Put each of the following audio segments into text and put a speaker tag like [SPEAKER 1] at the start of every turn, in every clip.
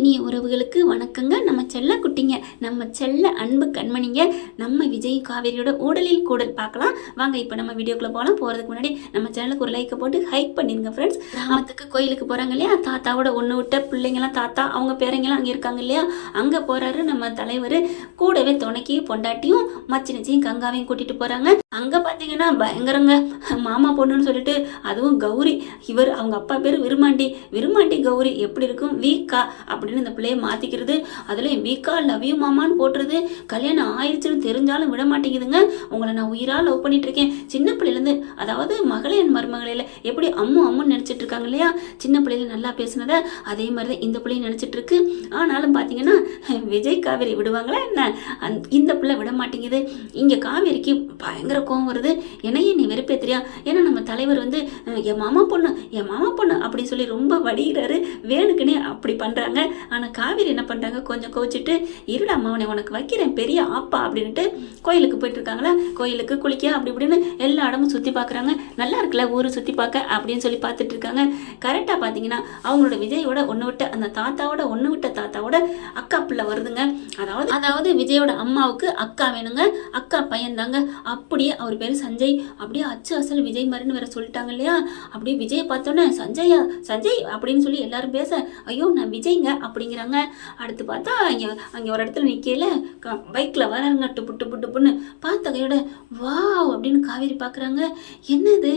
[SPEAKER 1] இனிய உறவுகளுக்கு வணக்கங்க. நம்ம செல்ல குட்டிங்க நம்ம செல்ல அன்பு கண்மணிங்க. நம்ம விஜய் காவேரியோட உடலில் கூடல் பார்க்கலாம். வாங்க இப்போ நம்ம வீடியோக்குள்ளே போகலாம் போகிறதுக்கு முன்னாடி நம்ம சேனலுக்கு ஒரு லைக்கை போட்டு ஹைக் பண்ணிருங்க ஃப்ரெண்ட்ஸ் கிராமத்துக்கு கோயிலுக்கு போகிறாங்க இல்லையா? தாத்தாவோட ஒன்று விட்ட பிள்ளைங்களாம் தாத்தா அவங்க பேரங்கெல்லாம் அங்கே இருக்காங்க இல்லையா? அங்கே போகிறாரு நம்ம தலைவர். கூடவே துணைக்கி பொண்டாட்டியும் மச்சினச்சியும் கங்காவையும் கூட்டிகிட்டு போகிறாங்க அங்கே பார்த்தீங்கன்னா பயங்கரங்க. மாமா பொண்ணுன்னு சொல்லிட்டு அதுவும் கௌரி. இவர் அவங்க அப்பா பேர் விருமாண்டி விருமாண்டி கௌரி எப்படி இருக்கும்? வீக்கா? அப்படி அப்படின்னு இந்த பிள்ளைய மாற்றிக்கிறது அதுலேயும் வீக்கா லவ் யூ மாமான்னு போட்டுறது கல்யாணம் ஆயிடுச்சுன்னு தெரிஞ்சாலும் விட மாட்டேங்குதுங்க. உங்களை நான் உயிராக லவ் பண்ணிட்டு இருக்கேன் சின்ன பிள்ளையிலேருந்து அதாவது மகளே என் மருமகளில் எப்படி அம்மு அம்முன்னு நினச்சிட்டு இருக்காங்க இல்லையா? சின்ன பிள்ளையில நல்லா பேசுனதை அதே மாதிரி தான் இந்த பிள்ளையும் நினச்சிட்டு இருக்கு. ஆனாலும் பார்த்தீங்கன்னா விஜய் காவேரி விடுவாங்களா என்ன? இந்த பிள்ளை விட மாட்டேங்குது. இங்கே காவேரிக்கு பயங்கர கோவம் வருது. என்னையே நீ வெறுப்பேத்திரியா ஏன்னா நம்ம தலைவர் வந்து என் மாமா பொண்ணு என் மாமா பொண்ணு அப்படின்னு சொல்லி ரொம்ப வடிகிறாரு. வேணுக்குன்னே அப்படி பண்ணுறாங்க ஆனால் காவேரி என்ன பண்ணுறாங்க கொஞ்சம் கோச்சிட்டு இருடா மாவனை உனக்கு வைக்கிறேன் பெரிய ஆப்பா அப்படின்ட்டு கோயிலுக்கு போயிட்டு இருக்காங்களா கோயிலுக்கு குளிக்க அப்படி இப்படின்னு எல்லா இடமும் சுற்றி பார்க்குறாங்க நல்லா இருக்குல்ல ஊரை சுற்றி பார்க்க அப்படின்னு சொல்லி பார்த்துட்டு இருக்காங்க கரெக்டாக பார்த்தீங்கன்னா அவங்களோட விஜயோட ஒன்று விட்ட அந்த தாத்தாவோட ஒன்று விட்ட தாத்தாவோட அக்கா பிள்ளை வருதுங்க. அதாவது அதாவது விஜயோட அம்மாவுக்கு அக்கா வேணுங்க. அக்கா பையன் தாங்க. அப்படியே அவர் பேர் சஞ்சய். அப்படியே அச்சு அசல் விஜய் மாதிரின்னு வேற சொல்லிட்டாங்க இல்லையா? அப்படியே விஜயை பார்த்தோன்னே சஞ்சயா சஞ்சய் அப்படின்னு சொல்லி எல்லாரும் பேச ஐயோ நான் விஜய்ங்க அப்படிங்கிறாங்க. அடுத்து பார்த்தா அங்கே அங்கே ஒரு இடத்துல நிற்கல பைக்கில் வராங்க டுப்பு டுப்பு டுப்புன்னு. பார்த்த கையோட வாவ்! அப்படின்னு காவேரி பார்க்குறாங்க. என்னது?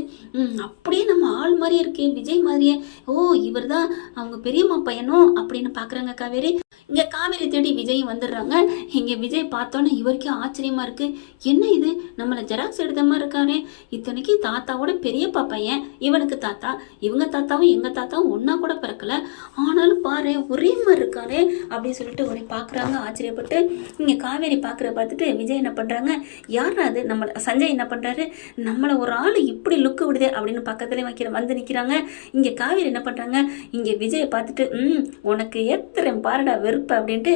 [SPEAKER 1] அப்படியே நம்ம ஆள் மாதிரி இருக்கே விஜய் மாதிரியே. ஓ இவர் தான் அவங்க பெரியம்மா பையனும் அப்படின்னு பார்க்குறாங்க காவேரி. இங்கே காவேரி தேடி விஜய் வந்துடுறாங்க. இங்கே விஜய் பார்த்தோன்னே இவருக்கே ஆச்சரியமாக இருக்குது என்ன இது? நம்மளை ஜெராக்ஸ் எடுத்த மாதிரி இருக்கானே. இத்தனைக்கு தாத்தாவோட பெரிய பையன் இவனுக்கு தாத்தா இவங்க தாத்தாவும் எங்கள் தாத்தாவும் ஒன்றா கூட பிறக்கலை. ஆனாலும் பாரு ஒரே மாதிரி இருக்கானே அப்படின்னு சொல்லிட்டு ஒரே பார்க்குறாங்க ஆச்சரியப்பட்டு. இங்கே காவேரி பார்க்குற பார்த்துட்டு விஜய் என்ன பண்ணுறாங்க யார் அது? நம்ம சஞ்சய் என்ன பண்ணுறாரு நம்மளை ஒரு ஆள் இப்படி லுக்கு விடுதே அப்படின்னு பக்கத்துலேயே வைக்கிற வந்து நிற்கிறாங்க இங்கே காவேரி என்ன பண்ணுறாங்க இங்கே விஜயை பார்த்துட்டு ம் உனக்கு ஏத்துறேன் பாருடா வெறுப்பு அப்படின்ட்டு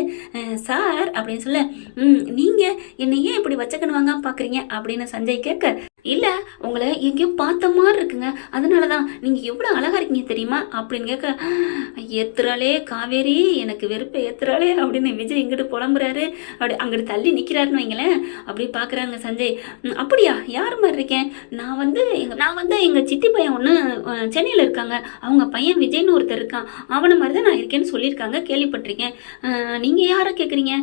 [SPEAKER 1] சார் அப்படின்னு சொல்ல ம் நீங்கள் என்னை ஏன் இப்படி வச்சக்கணும் வாங்க பார்க்குறீங்க அப்படின்னு சஞ்சய் கேட்க இல்லை உங்களை எங்கேயோ பார்த்த மாதிரி இருக்குங்க. அதனால தான் நீங்கள் எவ்வளோ அழகாக இருக்கீங்க தெரியுமா? அப்படின்னு கேட்க ஏத்துறாளே காவேரி எனக்கு வெறுப்பை ஏத்துறாளே அப்படின்னு விஜய் இங்கிட்டு புலம்புறாரு. அப்படி அங்கிட்டு தள்ளி நிற்கிறாருன்னு வைங்களேன். அப்படி பார்க்குறாங்க சஞ்சய். "ம், அப்படியா? யார் மாதிரி இருக்கேன்? நான் வந்து எங்க நான் வந்து எங்கள் சித்தி பையன் ஒன்று சென்னையில் இருக்காங்க. அவங்க பையன் விஜய்னு ஒருத்தர் இருக்கான். அவனை மாதிரி தான் நான் இருக்கேன்னு சொல்லியிருக்காங்க. கேள்விப்பட்டிருக்கேன். நீங்கள் யாரை கேட்குறீங்க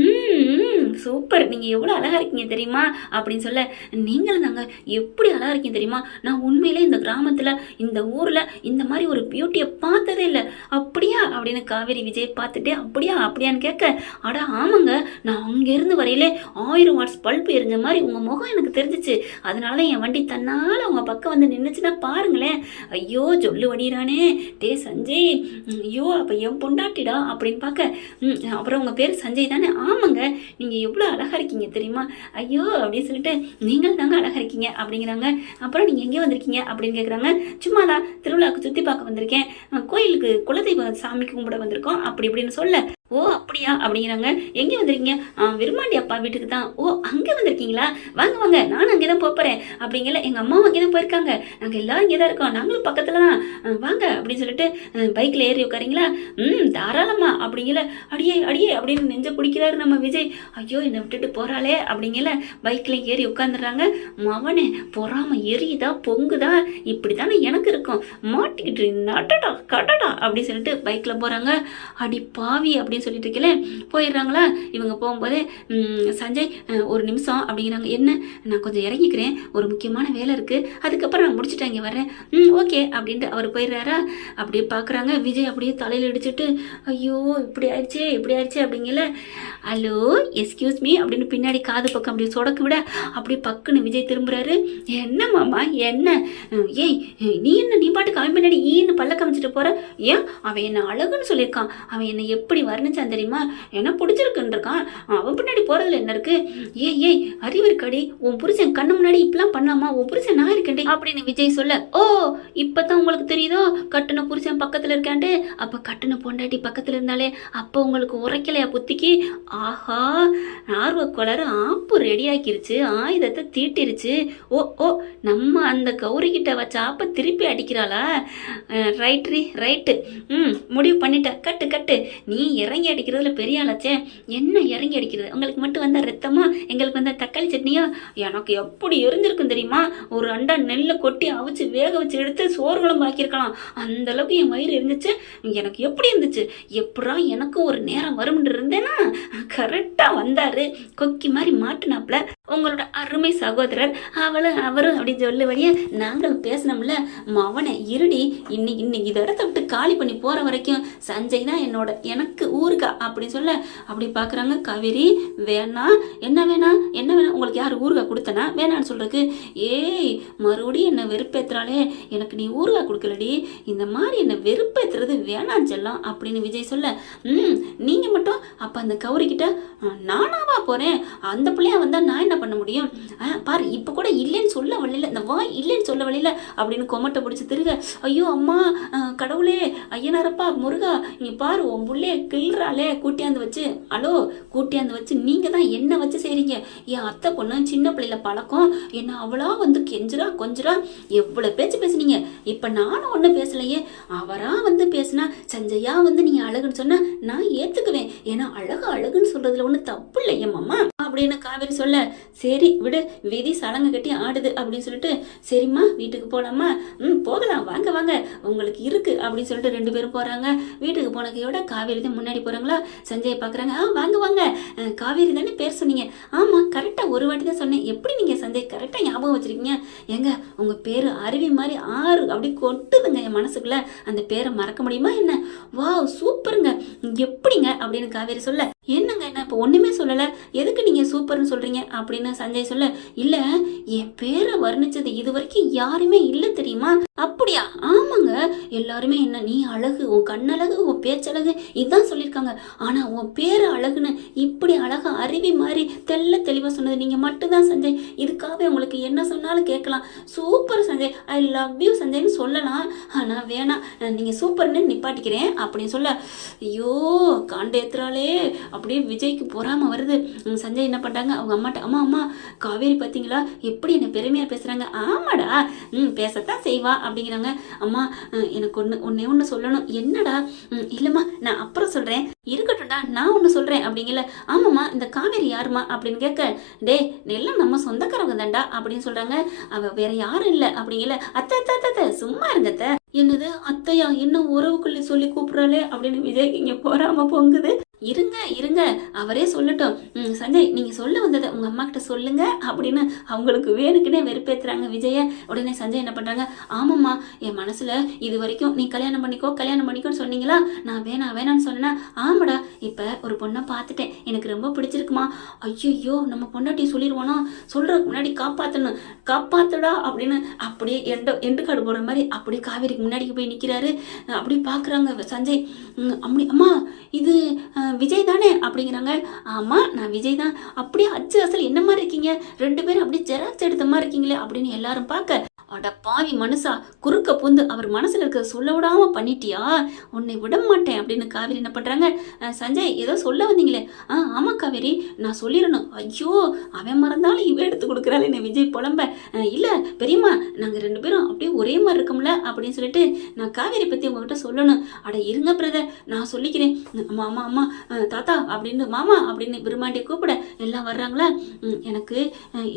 [SPEAKER 1] ம் சூப்பர். நீங்கள் எவ்வளோ அழகாக இருக்கீங்க தெரியுமா? அப்படின்னு சொல்ல நீங்களும் தாங்க. எப்படி அழகாக இருக்கேன் தெரியுமா? நான் உண்மையிலே இந்த கிராமத்தில் இந்த ஊரில் இந்த மாதிரி ஒரு பியூட்டியை பார்த்ததே இல்லை. அப்படியா? அப்படின்னு காவேரி விஜய் பார்த்துட்டு அப்படியா? அப்படியான்னு கேட்க அட ஆமாங்க நான் அங்கேருந்து வரையிலே ஆயிரம் வாட்ஸ் பல்ப் எரிஞ்ச மாதிரி உங்கள் முகம் எனக்கு தெரிஞ்சிச்சு. அதனால தான் என் வண்டி தன்னால் உங்கள் பக்கம் வந்து நின்றுச்சுன்னா பாருங்களேன். ஐயோ ஜொல்லு வடிகிறானே டே சஞ்சய் ஐயோ அப்போ என் பொண்டாட்டிடா அப்படின்னு பார்க்க அப்புறம் உங்கள் பேர் சஞ்சய் தானே? ஆமாங்க நீங்கள் எவ்வளோ அழகாக இருக்கீங்க தெரியுமா? ஐயோ அப்படின்னு சொல்லிட்டு நீங்கள் தாங்க அழகாக இருக்கீங்க. அப்படிங்கிறாங்க. அப்புறம் நீங்கள் எங்கே வந்திருக்கீங்க அப்படின்னு கேட்குறாங்க சும்மா தான் திருவிழாவுக்கு சுற்றி பார்க்க வந்திருக்கேன். கோயிலுக்கு குலதெய்வ சாமி கும்பிட வந்திருக்கோம். அப்படி இப்படின்னு சொல்ல ஓ அப்படியா? அப்படிங்கிறாங்க. எங்கே வந்திருக்கீங்க? விரும்மாண்டி அப்பா வீட்டுக்கு தான். ஓ அங்கே வந்திருக்கீங்களா? வாங்க வாங்க. நானும் அங்கே தான் போகிறேன் அப்படிங்கல எங்கள் அம்மாவும் அங்கே தான் போயிருக்காங்க. நாங்கள் எல்லாரும் இங்கே தான் இருக்கோம். நாங்களும் பக்கத்தில் தான். வாங்க அப்படின்னு சொல்லிட்டு பைக்கில் ஏறி உட்காரீங்களா? ம் தாராளமா அப்படிங்கல. அடியே அடியே அப்படின்னு நெஞ்ச பிடிக்கிறாரு நம்ம விஜய். ஐயோ என்னை விட்டுட்டு போகிறாளே அப்படிங்கல. பைக்கில் ஏறி உட்காந்துடுறாங்க மவனே பொறாம எரியுதா பொங்குதா? இப்படி தானே எனக்கு இருக்கும். மாட்டிக்கிட்டு நட்டடா கடடா அப்படின்னு சொல்லிட்டு பைக்கில் போகிறாங்க அடி பாவி அப்படி அப்படின்னு சொல்லிட்டு இருக்கல போயிடுறாங்களா? இவங்க போகும்போது சஞ்சய் ஒரு நிமிஷம் அப்படிங்கிறாங்க. என்ன? நான் கொஞ்சம் இறங்கிக்கிறேன். ஒரு முக்கியமான வேலை இருக்குது அதுக்கப்புறம் நான் முடிச்சுட்டு இங்கே வரேன் ம் ஓகே. அப்படின்ட்டு அவர் போயிடுறாரா? அப்படியே பார்க்குறாங்க. விஜய் அப்படியே தலையில் அடிச்சுட்டு ஐயோ இப்படி ஆயிடுச்சே இப்படி ஆயிடுச்சு அப்படிங்கல. ஹலோ எஸ்கியூஸ் மீ அப்படின்னு பின்னாடி காது பக்கம் அப்படியே சொடக்கு விட அப்படியே பக்குன்னு விஜய் திரும்புறாரு. என்ன மாமா? என்ன? ஏய் நீ என்ன நீ பாட்டுக்கு அவன் பின்னாடி ஈன்னு பல்ல காமிச்சிட்டு போற? ஏன்? அவன் என்ன அழகுன்னு சொல்லியிருக்கான். அவன் என்னை எப்படி வர வர்ணிச்சான் தெரியுமா என்ன பிடிச்சிருக்குன்னு இருக்கான் அவன் பின்னாடி போகிறதுல என்ன இருக்கு? ஏய் ஏய் அறிவு இருக்காடி. உன் புருஷன் கண்ணு முன்னாடி இப்பெல்லாம் பண்ணாமா? உன் புருஷன் நான் இருக்கேன்டி. அப்படின்னு விஜய் சொல்ல ஓ இப்பதான் உங்களுக்கு தெரியுதோ? கட்டுன புருஷன் பக்கத்தில் இருக்கான்ட்டு. அப்போ கட்டுன பொண்டாட்டி பக்கத்தில் இருந்தாலே அப்போ உங்களுக்கு உரைக்கலையா புத்திக்கு? ஆஹா ஆர்வக்கோளாறு ஆப்பு ரெடி ஆக்கிருச்சு. ஆயுதத்தை தீட்டிருச்சு. ஓ ஓ நம்ம அந்த கௌரி கிட்ட வச்ச ஆப்பை திருப்பி அடிக்கிறாளா? ரைட்ரி ரைட்டு ம் முடிவு பண்ணிட்ட. கட்டு கட்டு. நீ இறங்கி அடிக்கிறதுல பெரிய ஆளாச்சே? என்ன இறங்கி அடிக்கிறது? உங்களுக்கு மட்டும் வந்த ரத்தமா? எங்களுக்கு வந்த தக்காளி சட்னியா? எனக்கு எப்படி எரிஞ்சிருக்கும் தெரியுமா? ஒரு அண்டா நெல்லை கொட்டி அவிச்சு வேக வச்சு எடுத்து சோறு குழம்பு ஆக்கியிருக்கலாம். அந்த அளவுக்கு என் வயிறு இருந்துச்சு எனக்கு எப்படி இருந்துச்சு? எப்படா எனக்கும் ஒரு நேரம் வரும்னு இருந்தேன்னா கரெக்டாக வந்தாரு. கொக்கி மாதிரி மாட்டினாப்புல உங்களோட அருமை சகோதரர் அவளும் அவரும் அப்படின்னு சொல்லுவடியே நாங்களும் பேசினோம்ல மவனை இருடி இன்னைக்கு இன்னைக்கு இதை இடத்த விட்டு காலி பண்ணி போகிற வரைக்கும் சஞ்சய் தான் என்னோட எனக்கு ஊருக்கா அப்படி சொல்ல அப்படி பார்க்குறாங்க கவிரி வேணாம் என்ன வேணாம் என்ன வேணாம் உங்களுக்கு யார் ஊருக்கா கொடுத்தனா? வேணான்னு சொல்றதுக்கு ஏய் மறுபடியும் என்னை வெறுப்பேற்றுறாளே எனக்கு நீ ஊருக்கா கொடுக்கலடி இந்த மாதிரி என்னை வெறுப்பேற்றுறது வேணாம் சொல்லலாம் அப்படின்னு விஜய் சொல்ல ம் நீங்கள் மட்டும் அப்போ அந்த கௌரி நானாவா போகிறேன் அந்த பிள்ளையா வந்தால் நான் என்ன பண்ண முடியும்? ஆ, பாரு இப்போ கூட இல்லைன்னு சொல்ல வழியில இந்த வாய் இல்லைன்னு சொல்ல வழியில அப்படின்னு கொமட்டை பிடிச்சி திருக ஐயோ அம்மா கடவுளே ஐயனாரப்பா முருகா நீ பாரு உன் புள்ளைய கிள்றாளே கூட்டியாந்து வச்சு அலோ கூட்டியாந்து வச்சு நீங்கள் தான் என்ன வச்சு செய்கிறீங்க என் அத்தை பொண்ணு சின்ன பிள்ளையில பழக்கம் என்ன அவளா வந்து கெஞ்சுரா கொஞ்சுறா? எவ்வளோ பேச்சு பேசுனீங்க? இப்போ நானும் ஒன்றும் பேசலையே. அவராக வந்து பேசுனா சஞ்சயா வந்து நீ அழகுன்னு சொன்னால் நான் ஏற்றுக்குவேன் ஏன்னா அழகு அழகுன்னு சொல்கிறதுல ஒன்றும் தப்பு இல்லையே மாமா. அப்படின்னு காவேரி சொல்ல சரி விடு. விதி சடங்கு கட்டி ஆடுது அப்படின்னு சொல்லிட்டு சரிம்மா வீட்டுக்கு போகலாமா ம் போகலாம். வாங்க வாங்க. உங்களுக்கு இருக்கு அப்படின்னு சொல்லிட்டு ரெண்டு பேரும் போறாங்க. வீட்டுக்கு போனக்கையோட காவேரி தான் முன்னாடி போறாங்களா? சஞ்சயை பாக்குறாங்க. ஆ வாங்க வாங்க. காவேரி தானே பேர் சொன்னீங்க. ஆமா கரெக்டா ஒரு வாட்டி தான் சொன்னேன். எப்படி நீங்க சஞ்சய் கரெக்டா ஞாபகம் வச்சிருக்கீங்க? ஏங்க உங்க பேரு அருவி மாதிரி ஆறு அப்படி கொட்டுதுங்க என் மனசுக்குள்ள. அந்த பேரை மறக்க முடியுமா என்ன? வாவ் சூப்பருங்க. எப்படிங்க அப்படின்னு காவேரி சொல்ல என்னங்க என்ன இப்போ ஒண்ணுமே சொல்லல? எதுக்கு நீங்க சூப்பர்னு சொல்றீங்க? அப்படின்னு சஞ்சய் சொல்ல இல்லை என் பேரை வர்ணிச்சது இது வரைக்கும் யாருமே இல்லை தெரியுமா? அப்படியா? ஆமாங்க. எல்லாருமே என்ன நீ அழகு உன் கண்ணழகு உன் பேச்சழகு இதுதான் சொல்லியிருக்காங்க. ஆனால் உன் பேர் அழகுன்னு இப்படி அழகா அருவி மாதிரி தெள்ள தெளிவாக சொன்னது நீங்கள் மட்டும்தான் சஞ்சய். இதுக்காகவே உங்களுக்கு என்ன சொன்னாலும் கேட்கலாம். Super Sanjay. I love you சஞ்சய்னு சொல்லலாம். ஆனால் வேணாம். நீங்கள் சூப்பர்னு நிப்பாட்டிக்கிறேன். அப்படின்னு சொல்ல ஐயோ காண்டேத்துறாளே அப்படியே விஜய்க்கு பொறாமல் வருது. சஞ்சய் என்ன பண்ணிட்டாங்க அவங்க அம்மாட்ட அம்மா அம்மா காவேரி பார்த்தீங்களா? எப்படி என்ன பெருமையாக பேசுகிறாங்க ஆமாடா. ம் பேசத்தான் செய்வா. அப்படிங்கிறாங்க. அம்மா எனக்கு ஒன்று ஒன்றே ஒன்று சொல்லணும். என்னடா? இல்லைம்மா நான் அப்புறம் சொல்கிறேன் இருக்கட்டும்டா நான் ஒன்று சொல்கிறேன் அப்படிங்கல. ஆமாம்மா இந்த காவேரி யாருமா அப்படின்னு கேட்க டேய் எல்லாம் நம்ம சொந்தக்காரங்க தான்டா அப்படின்னு சொல்கிறாங்க அவள் வேற யாரும் இல்லை அப்படிங்கல. அத்தை அத்தை அத்தை, சும்மா இருங்கத்த என்னது அத்தையா? என்ன உறவுக்குள்ளே சொல்லி கூப்பிட்றாளே அப்படின்னு விஜய்க்கு இங்கே போறாம பொங்குது. இருங்க இருங்க. அவரே சொல்லட்டும். சஞ்சய் நீங்க சொல்ல வந்ததை உங்க அம்மா கிட்ட சொல்லுங்க அப்படின்னு அவங்களுக்கு வேணுக்குன்னே வெறுப்பேத்துறாங்க விஜய. உடனே சஞ்சய் என்ன பண்றாங்க? ஆமாம்மா என் மனசுல இது வரைக்கும் நீ கல்யாணம் பண்ணிக்கோ கல்யாணம் பண்ணிக்கோன்னு சொன்னீங்களா? நான் வேணாம் வேணான்னு சொன்னேன் ஆமாடா இப்ப ஒரு பொண்ணை பார்த்துட்டேன். எனக்கு ரொம்ப பிடிச்சிருக்குமா. ஐயோ நம்ம பொண்டாட்டி சொல்லிடுவோனா சொல்றதுக்கு முன்னாடி காப்பாத்தணும். காப்பாத்துடா அப்படின்னு அப்படியே எண்டோ எண்டு காடு போடுற மாதிரி அப்படியே காவேரிக்கு முன்னாடி போய் நிக்கிறாரு. அப்படி பாக்குறாங்க சஞ்சய். அப்படி அம்மா இது விஜய் தானே அப்படிங்கிறாங்க. ஆமாம் நான் விஜய் தான். அப்படியே அச்சு அசல் என்ன மாதிரி இருக்கீங்க? ரெண்டு பேரும் அப்படியே ஜெராக்ஸ் எடுத்த மாதிரி இருக்கீங்களே அப்படின்னு எல்லாரும் பார்க்க அட பாவி மனுஷா குறுக்க புந்து அவர் மனசில் இருக்கிறத சொல்ல விடாம பண்ணிட்டியா? உன்னை விட மாட்டேன் அப்படின்னு காவேரி என்ன பண்ணுறாங்க சஞ்சய் ஏதோ சொல்ல வந்தீங்களே. ஆ ஆமாம் காவேரி நான் சொல்லிடணும். ஐயோ அவன் மறந்தாலும் இவ எடுத்து கொடுக்குறாள் என்ன விஜய் புலம்ப. இல்லை பெரியம்மா நாங்கள் ரெண்டு பேரும் அப்படியே ஒரே மாதிரி இருக்கோம்ல அப்படின்னு சொல்லிட்டு நான் காவேரி பற்றி உங்ககிட்ட சொல்லணும். அட இருங்க பிரதர் நான் சொல்லிக்கிறேன். அம்மா அம்மா அம்மா தாத்தா அப்படின்னு மாமா அப்படின்னு விரும்பாண்டிய கூப்பிட எல்லாம் வர்றாங்களா? எனக்கு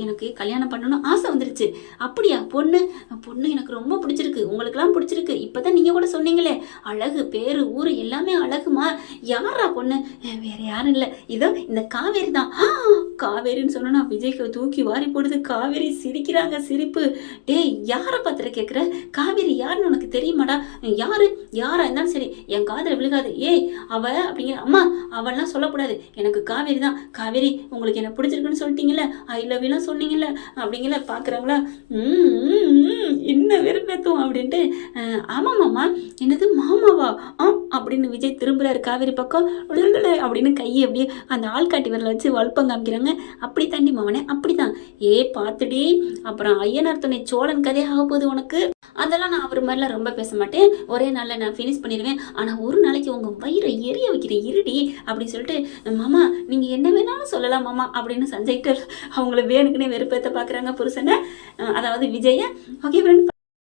[SPEAKER 1] எனக்கு கல்யாணம் பண்ணணும் ஆசை வந்துருச்சு. அப்படியா பொண்ணு? பொண்ணு எனக்கு ரொம்ப பிடிச்சிருக்கு. உங்களுக்கெல்லாம் பிடிச்சிருக்கு. இப்பதான் நீங்கள் கூட சொன்னீங்களே. அழகு பேரு ஊர் எல்லாமே அழகுமா? யாரா பொண்ணு? வேற யாரும் இல்லை. இதோ இந்த காவேரி தான். ஆ, காவேரின்னு சொன்னா விஜய்க்கு தூக்கி வாரி போடுது. காவேரி சிரிக்கிறாங்க சிரிப்பு. டேய் யாரை பார்த்துட்டு கேட்குற காவேரி யாருன்னு உனக்கு தெரியுமாடா? யாரு? யாரா இருந்தாலும் சரி என் காதில் விழுகாது. ஏய் அவ அப்படிங்கிற அம்மா அவள்லாம் சொல்லக்கூடாது. எனக்கு காவேரி தான். காவேரி உங்களுக்கு என்ன பிடிச்சிருக்குன்னு சொல்லிட்டீங்கல்ல? ஐ லவ் யூலாம் சொன்னீங்கல்ல? அப்படிங்கிற பார்க்குறாங்களா ம், ம், என்ன வெறுப்பேத்தும் அப்படின்ட்டு ஆமாம் மாமா என்னது மாமாவா? ஆ அப்படின்னு விஜய் திரும்புகிறாரு காவேரி பக்கம் அப்படின்னு கையை அப்படியே அந்த ஆள்காட்டி விரல வச்சு வல்பம் காமிக்கிறாங்க. அப்படி தாண்டி மவனே அப்படிதான் ஏ பார்த்துடி அப்புறம் ஐயனார் துணை சோழன் கதையாக ஆக போகுது உனக்கு. அதெல்லாம் நான் அவர் மாதிரிலாம் ரொம்ப பேச மாட்டேன். ஒரே நாளில் நான் ஃபினிஷ் பண்ணிடுவேன். ஆனால் ஒரு நாளைக்கு உங்கள் வயிறை எரிய வைக்கிற இருடி அப்படின்னு சொல்லிட்டு மாமா நீங்கள் என்ன வேணாலும் சொல்லலாம் மாமா அப்படின்னு சஞ்சய்கிட்ட அவங்கள வேணுக்குன்னே வெறுப்பேற்ற பார்க்குறாங்க புருஷனை. அதாவது விஜயை ஓகே ஃப்ரெண்ட்